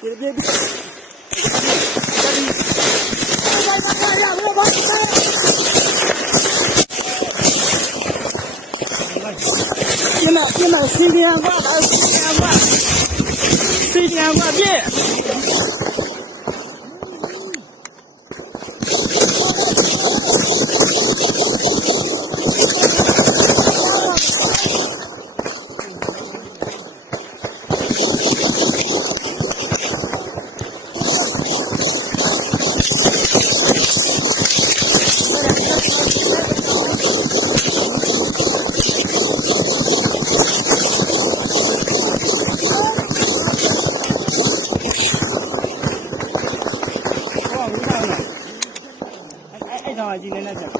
ပြေးပြေးပြေးပြမပြမစီဒီယံကွာစီဒီယံကွာ အဲ့အဲ့တော့ကြီးနေလက်ချက်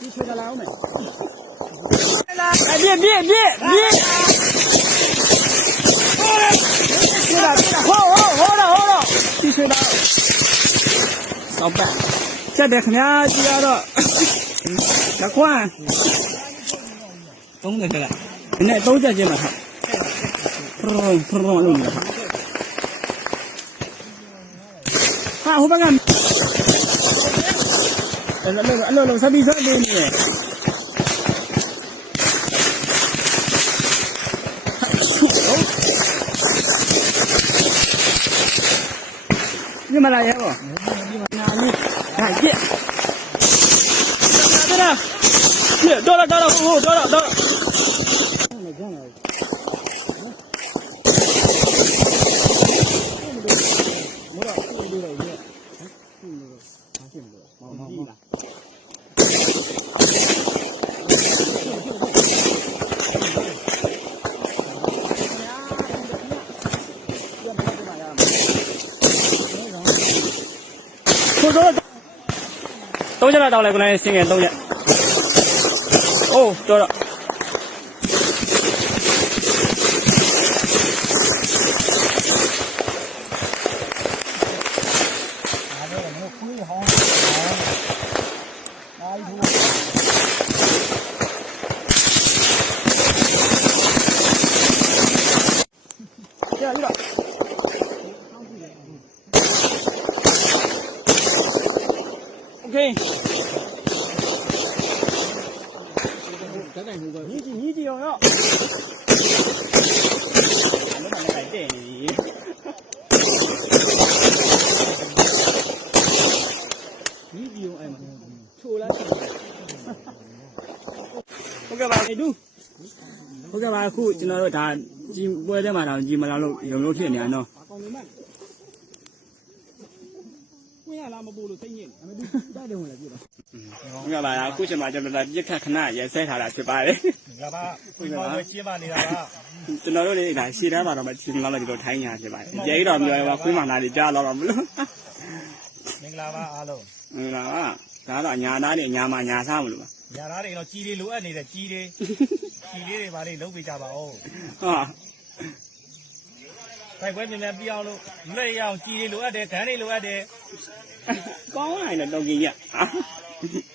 ဒီချွေလာအော င်မယ်အပြည့်ပြည့်ပြည့်ပြည့်ဟောရဟောဟောဟောတော့ဟောတော့ဒီချွေလာစောက်ပတ်ချက်တယ်ခင်ဗျာကြည့်ရတော့လက်ခွန်းသုံးတယ်ကြလားဒီနေ့သုံးချက်ချင်းမှာဟာဖရုံဖရုံလို့နေတာဟာဟိုဘက်ကအဲ့လိုအဲ့လိုလိုစပီစပ်နေ 你们来一个。你看，耶！到了，到了，到了，到了，到了。 သုံးချက်တော့လိုက်ကိုလည်းစင်ငယ်သုံးချက်အိုးတော်တော့ကြာပြီတော့ Okay. ညီကြီးညီကြီးရောရောအဲ့ဒါလည်းတဲ့နေညီကြီးရောအဲ့မှာချိုးလိုက်ဟုတ်ကဲ့ပါအေဒူဟုတ်ကဲ့ပါအခုကျွန်တော်တို့ဒါကြီးပွဲထဲမှာတော့ကြီးမလာလို့ရုံလို့ဖြစ်နေရနော်ဝင် ရလားမပူလို့သိညစ်နေဟုတ်ကဲ့ပါအခုချိန်မှာကျွန်တော်တို့ပြက်ခတ်ခဏရဲဆဲထားတာဖြစ်ပါတယ်ငါပါဝင်မောင်းဝဲကျင်းပါနေတာပါကျွန်တော်တို့လည်းဒါရှေ့တန်းမှာတော့မချင်းလောက်လည်းဒီလိုထိုင်းညာဖြစ်ပါတယ်။ကြေးတော်မျိုးရောခွေးမှန်သားတွေကြားတော့မလို့မင်္ဂလာပါအားလုံး။ဟုတ်လား။ဒါတော့ညာသားတွေညာမှာညာစားမလို့ပါညာသားတွေတော့ကြီးလေးလိုအပ်နေတဲ့ကြီးလေးကြီးလေးတွေပါလေးလုံးပေးကြပါဦး။ဟာတိုက်ပွဲမြန်မြန်ပြအောင်လို့လက်ရအောင်ကြီးလေးလိုအပ်တယ်ခန်းလေးလိုအပ်တယ် ကောင်းလိုက်တော့တော်ကြီးရ။